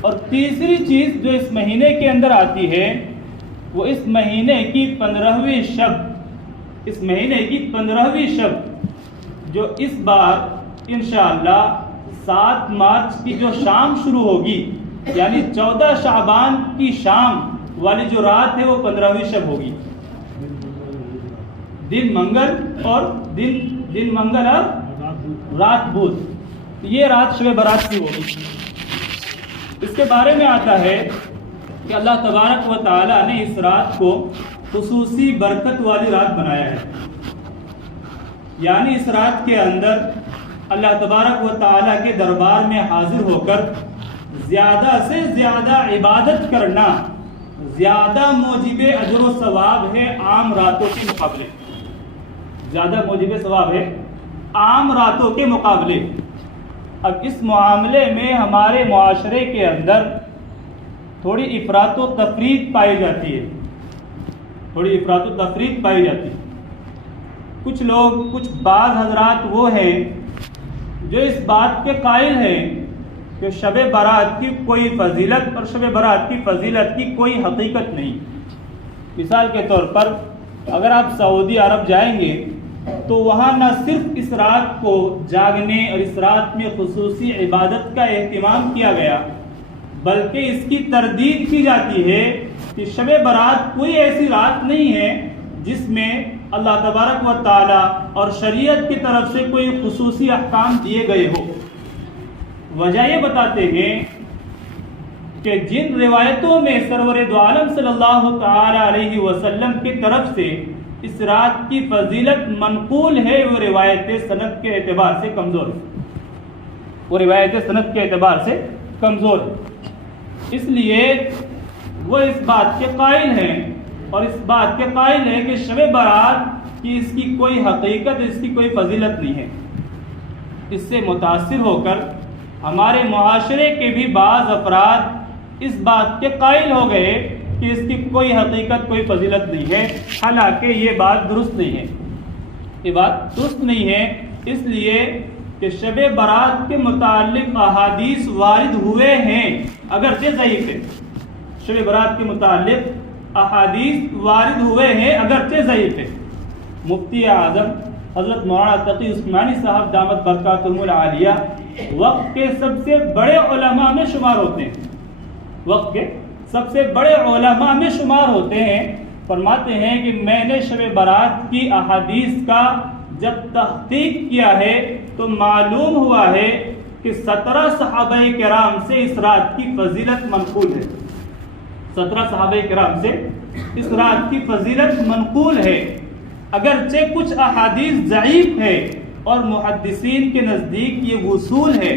اور تیسری چیز جو اس مہینے کے اندر آتی ہے وہ اس مہینے کی 15ویں شب، اس مہینے کی 15ویں شب جو اس بار انشاءاللہ 7 مارچ کی جو شام شروع ہوگی، یعنی 14 شعبان کی شام والی جو رات ہے وہ 15ویں شب ہوگی۔ دن منگل اور دن منگل اور رات بدھ، یہ رات شب برات کی ہوگی۔ اس کے بارے میں آتا ہے کہ اللہ تبارک و تعالی نے اس رات کو خصوصی برکت والی رات بنایا ہے، یعنی اس رات کے اندر اللہ تبارک و تعالی کے دربار میں حاضر ہو کر زیادہ سے زیادہ عبادت کرنا زیادہ موجب اجر و ثواب ہے عام راتوں کے مقابلے، زیادہ موجب ثواب ہے عام راتوں کے مقابلے۔ اب اس معاملے میں ہمارے معاشرے کے اندر تھوڑی افراط و تفریط پائی جاتی ہے، تھوڑی افراط و تفریط پائی جاتی ہے۔ کچھ لوگ، کچھ بعض حضرات وہ ہیں جو اس بات کے قائل ہیں کہ شب برات کی کوئی فضیلت اور شب برات کی فضیلت کی کوئی حقیقت نہیں۔ مثال کے طور پر اگر آپ سعودی عرب جائیں گے تو وہاں نہ صرف اس رات کو جاگنے اور اس رات میں خصوصی عبادت کا اہتمام کیا گیا، بلکہ اس کی تردید کی جاتی ہے کہ شب برات کوئی ایسی رات نہیں ہے جس میں اللہ تبارک و تعالی اور شریعت کی طرف سے کوئی خصوصی احکام دیے گئے ہو۔ وجہ یہ بتاتے ہیں کہ جن روایتوں میں سرور دو عالم صلی اللہ تعالی علیہ وسلم کی طرف سے اس رات کی فضیلت منقول ہے وہ روایت سند کے اعتبار سے کمزور ہے، وہ روایت سند کے اعتبار سے کمزور ہے۔ اس لیے وہ اس بات کے قائل ہیں اور اس بات کے قائل ہیں کہ شب برات کی اس کی کوئی حقیقت، اس کی کوئی فضیلت نہیں ہے۔ اس سے متاثر ہو کر ہمارے معاشرے کے بھی بعض افراد اس بات کے قائل ہو گئے کہ اس کی کوئی حقیقت، کوئی فضیلت نہیں ہے، حالانکہ یہ بات درست نہیں ہے، یہ بات درست نہیں ہے۔ اس لیے کہ شب برات کے متعلق احادیث وارد ہوئے ہیں اگرچہ ضعیف ہے، شب برات کے متعلق احادیث وارد ہوئے ہیں اگرچہ ضعیف ہے۔ مفتی اعظم حضرت مولانا تقی عثمانی صاحب دامت برکاتہم العالیہ وقت کے سب سے بڑے علماء میں شمار ہوتے ہیں، وقت کے سب سے بڑے علماء میں شمار ہوتے ہیں۔ فرماتے ہیں کہ میں نے شب برات کی احادیث کا جب تحقیق کیا ہے تو معلوم ہوا ہے کہ 17 صحابہ کرام سے اس رات کی فضیلت منقول ہے، 17 صحابہ کرام سے اس رات کی فضیلت منقول ہے، اگرچہ کچھ احادیث ضعیف ہے اور محدثین کے نزدیک یہ وصول ہے،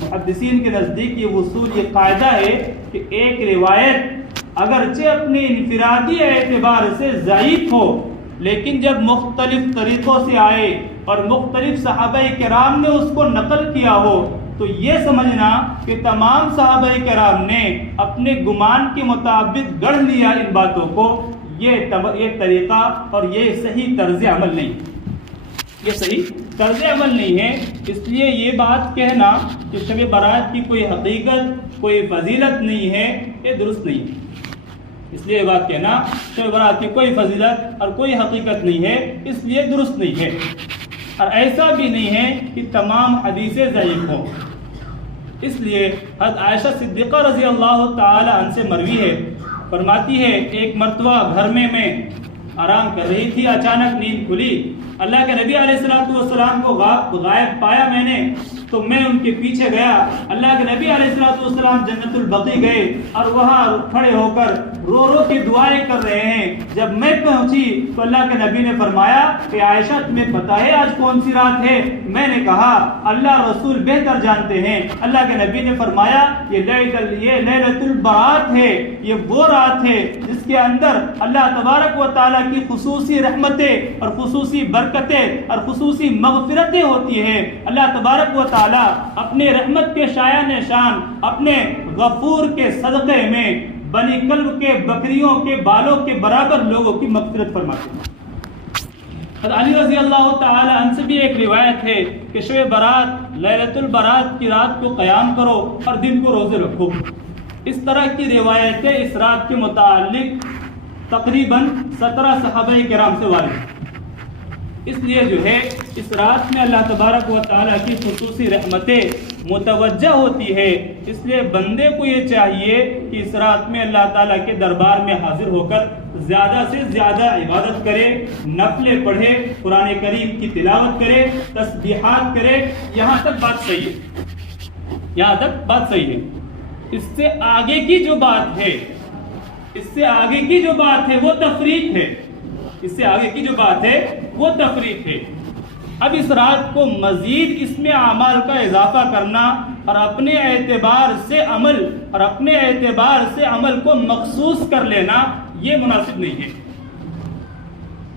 محدثین کے نزدیک یہ وصول، یہ قاعدہ ہے کہ ایک روایت اگرچہ اپنے انفرادی اعتبار سے ضعیف ہو لیکن جب مختلف طریقوں سے آئے اور مختلف صحابہ کرام نے اس کو نقل کیا ہو تو یہ سمجھنا کہ تمام صحابہ کرام نے اپنے گمان کے مطابق گڑھ لیا ان باتوں کو، یہ طریقہ اور یہ صحیح طرز عمل نہیں، یہ صحیح طرز عمل نہیں ہے۔ اس لیے یہ بات کہنا کہ شب برات کی کوئی حقیقت، کوئی فضیلت نہیں ہے، یہ درست نہیں ہے۔ اس لیے یہ بات کہنا شب برات کی کوئی فضیلت اور کوئی حقیقت نہیں ہے، اس لیے درست نہیں ہے۔ اور ایسا بھی نہیں ہے کہ تمام حدیثیں ضعیف ہوں۔ اس لیے حضرت عائشہ صدیقہ رضی اللہ تعالی عنہ سے مروی ہے، فرماتی ہے ایک مرتبہ گھر میں آرام کر رہی تھی، اچانک نیند کھلی، اللہ کے نبی علیہ السلام کو غائب پایا میں نے تو میں ان کے پیچھے گیا۔ اللہ کے نبی علیہ السلام جنت البقیع گئے اور وہاں کھڑے ہو کر رو رو کے دعائیں کر رہے ہیں۔ جب میں پہنچی تو اللہ کے نبی نے فرمایا کہ عائشہ تمہیں پتہ ہے آج کون سی رات ہے؟ میں نے کہا اللہ رسول بہتر جانتے ہیں۔ اللہ کے نبی نے فرمایا یہ لیلۃ البرات ہے، یہ وہ رات ہے جس کے اندر اللہ تبارک و تعالیٰ کی خصوصی رحمتیں اور خصوصی برکتیں اور خصوصی مغفرتیں ہوتی ہیں۔ اللہ تبارک و تعالیٰ اپنے رحمت کے شایان شان اپنے غفور کے صدقے میں بنی کلب کے بکریوں کے بالوں کے برابر لوگوں کی مغفرت فرماتے ہیں۔ حضرت علی رضی اللہ تعالی عنہ سے بھی ایک روایت ہے کہ شب برات لیلۃ البرات کی رات کو قیام کرو اور دن کو روزے رکھو. اس طرح کی روایتیں اس رات کے متعلق تقریباً 17 صحابہ کرام سے وارد ہیں. اس لیے جو ہے اس رات میں اللہ تبارک و تعالیٰ کی خصوصی رحمتیں متوجہ ہوتی ہے. اس لیے بندے کو یہ چاہیے کہ اس رات میں اللہ تعالیٰ کے دربار میں حاضر ہو کر زیادہ سے زیادہ عبادت کرے, نفلیں پڑھے, قرآن کریم کی تلاوت کرے, تسبیحات کرے. یہاں تک بات صحیح ہے, یہاں تک بات صحیح ہے. اس سے آگے کی جو بات ہے, اس سے آگے کی جو بات ہے وہ تفریق ہے. اس سے آگے کی جو بات ہے وہ تفریق ہے. اب اس رات کو مزید اس میں اعمال کا اضافہ کرنا اور اپنے اعتبار سے عمل کو مخصوص کر لینا یہ مناسب نہیں ہے.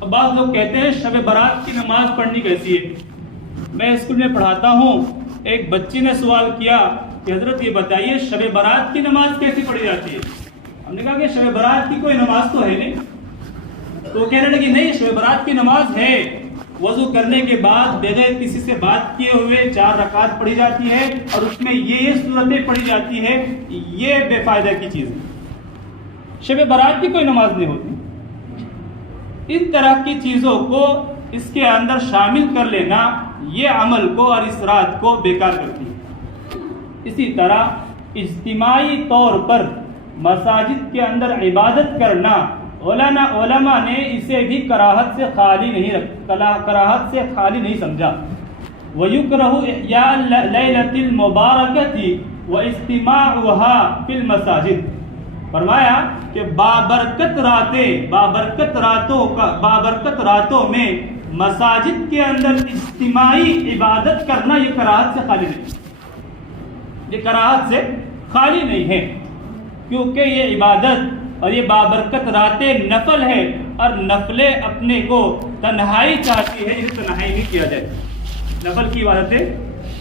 اب بعض لوگ کہتے ہیں شب برات کی نماز پڑھنی کیسی ہے. میں اسکول میں پڑھاتا ہوں, ایک بچی نے سوال کیا کہ حضرت یہ بتائیے شب برات کی نماز کیسی پڑھی جاتی ہے. ہم نے کہا کہ شب برات کی کوئی نماز تو ہے نہیں. تو کہنے لگی نہیں, شب برات کی نماز ہے. وضو کرنے کے بعد بغیر کسی سے بات کیے ہوئے 4 رکعت پڑھی جاتی ہے اور اس میں یہ صورتیں پڑھی جاتی ہے. یہ بے فائدہ کی چیز ہے, شب برات کی کوئی نماز نہیں ہوتی. ان طرح کی چیزوں کو اس کے اندر شامل کر لینا یہ عمل کو اور اس رات کو بیکار کرتی ہے. اسی طرح اجتماعی طور پر مساجد کے اندر عبادت کرنا علماء نے اسے بھی کراہت سے خالی نہیں سمجھا. وَيُكْرَهُ إِحْيَاءُ اللَّيْلَةِ الْمُبَارَكَةِ وَإِجْتِمَاعُهَا فِي الْمَسَاجِدِ. فرمایا کہ بابرکت راتوں میں مساجد کے اندر اجتماعی عبادت کرنا یہ کراہت سے خالی نہیں, یہ کراہت سے خالی نہیں ہے, کیونکہ یہ عبادت اور یہ بابرکت راتیں نفل ہے اور نفلیں اپنے کو تنہائی چاہتی ہے. اسے تنہائی نہیں کیا جائے. نفل کی عبادتیں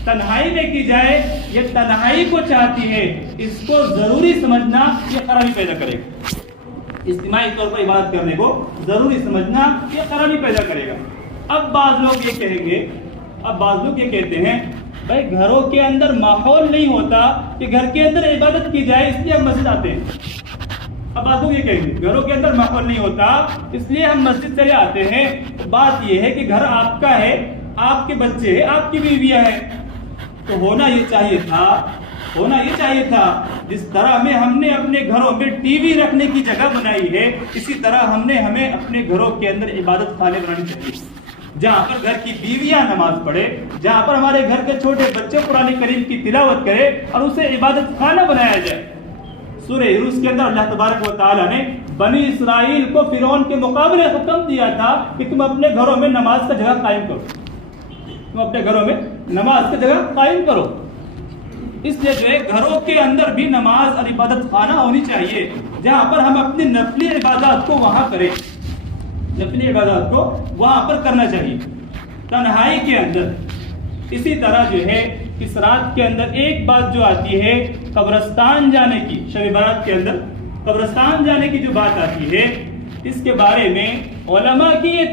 تنہائی میں کی جائے, یہ تنہائی کو چاہتی ہے. اس کو ضروری سمجھنا یہ خرابی پیدا کرے گا. اجتماعی طور پر عبادت کرنے کو ضروری سمجھنا یہ خرابی پیدا کرے گا. اب بعض لوگ یہ کہتے ہیں بھائی گھروں کے اندر ماحول نہیں ہوتا کہ گھر کے اندر عبادت کی جائے, اس لیے ہم مسجد آتے ہیں. اب بات یہ کہیں گے گھروں کے اندر ماحول نہیں ہوتا اس لیے ہم مسجد چلے آتے ہیں. بات یہ ہے کہ گھر آپ کا ہے, آپ کے بچے ہیں, آپ کی بیویاں ہیں, تو ہونا یہ چاہیے تھا جس طرح میں ہم نے اپنے گھروں میں ٹی وی رکھنے کی جگہ بنائی ہے, اسی طرح ہمیں اپنے گھروں کے اندر عبادت خانے بنانی چاہیے, جہاں پر گھر کی بیویاں نماز پڑھے, جہاں پر ہمارے گھر کے چھوٹے بچے قرآن کریم کی تلاوت کرے اور اسے عبادت خانہ بنایا جائے. سورہ یونس کے اندر اللہ تبارک و تعالیٰ نے بنی اسرائیل کو فرعون کے مقابلے حکم دیا تھا کہ تم اپنے گھروں میں نماز کا جگہ قائم کرو. اس لیے جو ہے گھروں کے اندر بھی نماز اور عبادت خانہ ہونی چاہیے, جہاں پر ہم اپنی نفلی عبادات کو وہاں کریں, نفلی عبادات کو وہاں پر کرنا چاہیے تنہائی کے اندر. اسی طرح جو ہے اس رات کے اندر ایک بات جو آتی ہے قبرستان جانے کی, شب برات کے اندر قبرستان جانے کی جو بات آتی ہے, اس کے بارے میں علماء کی یہ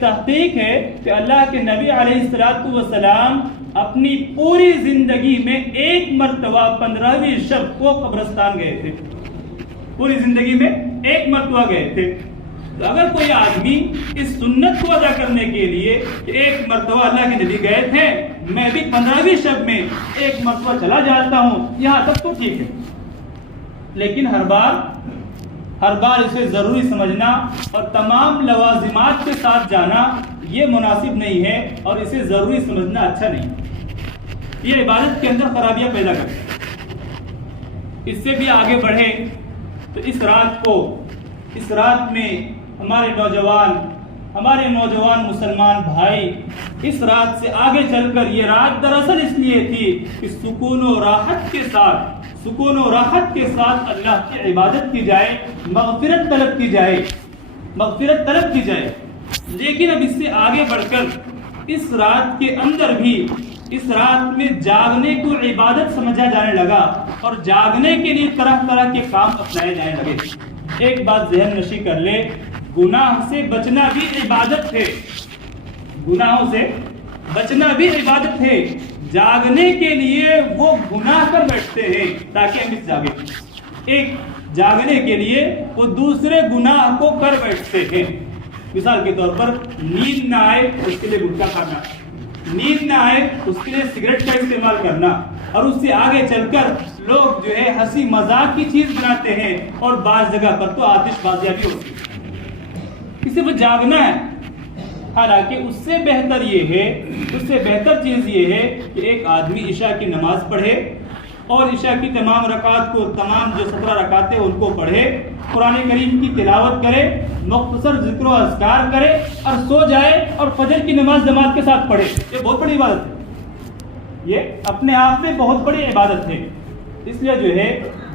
تحقیق ہے کہ اللہ کے نبی علیہ السلام اپنی پوری زندگی میں ایک مرتبہ 15ویں شب کو قبرستان گئے تھے. پوری زندگی میں ایک مرتبہ گئے تھے. تو اگر کوئی آدمی اس سنت کو ادا کرنے کے لیے ایک مرتبہ اللہ کے نبی گئے تھے, میں بھی 15ویں شب میں ایک مرتبہ چلا جاتا ہوں, یہاں تک تو ٹھیک ہے. لیکن ہر بار اسے ضروری سمجھنا اور تمام لوازمات کے ساتھ جانا یہ مناسب نہیں ہے اور اسے ضروری سمجھنا اچھا نہیں. یہ عبادت کے اندر خرابیاں پیدا کرتے ہیں. اس سے بھی آگے بڑھے تو اس رات میں ہمارے نوجوان مسلمان بھائی اس رات سے آگے چل کر یہ رات دراصل اس لیے تھی کہ سکون و راحت کے ساتھ اللہ کی عبادت کی جائے, مغفرت طلب کی جائے. لیکن اب اس سے آگے بڑھ کر اس رات کے اندر بھی اس رات میں جاگنے کو عبادت سمجھا جانے لگا اور جاگنے کے لیے طرح طرح کے کام اپنائے جانے لگے. ایک بات ذہن نشی کر لے گناہ سے بچنا بھی عبادت ہے، گناہوں سے بچنا بھی عبادت ہے۔ جاگنے کے لیے وہ گناہ کر بیٹھتے ہیں تاکہ ہم اس جاگیں، ایک جاگنے کے لیے وہ دوسرے گناہ کو کر بیٹھتے ہیں۔ مثال کے طور پر نیند نہ آئے اس کے لیے گٹکا کھانا، نیند نہ آئے اس کے لیے سگریٹ کا استعمال کرنا، اور اس سے آگے چل کر لوگ جو ہے ہنسی مذاق کی چیز بناتے ہیں، اور بعض جگہ پر تو آتش بازیاں بھی ہوتی ہیں۔ کسی کو جاگنا ہے، حالانکہ اس سے بہتر یہ ہے، اس سے بہتر چیز یہ ہے کہ ایک آدمی عشاء کی نماز پڑھے اور عشاء کی تمام رکعات کو، تمام جو 17 رکعتیں ان کو پڑھے، قرآن کریم کی تلاوت کرے، مختصر ذکر و اذکار کرے اور سو جائے، اور فجر کی نماز جماعت کے ساتھ پڑھے۔ یہ بہت بڑی عبادت ہے، یہ اپنے آپ میں بہت بڑی عبادت ہے۔ اس لیے جو ہے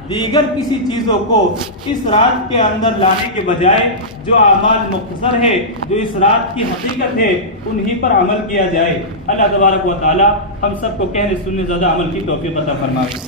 دیگر کسی چیزوں کو اس رات کے اندر لانے کے بجائے جو اعمال مختصر ہے، جو اس رات کی حقیقت ہے، انہی پر عمل کیا جائے۔ اللہ تبارک و تعالی ہم سب کو کہنے سننے زیادہ عمل کی توفیق عطا فرمائے۔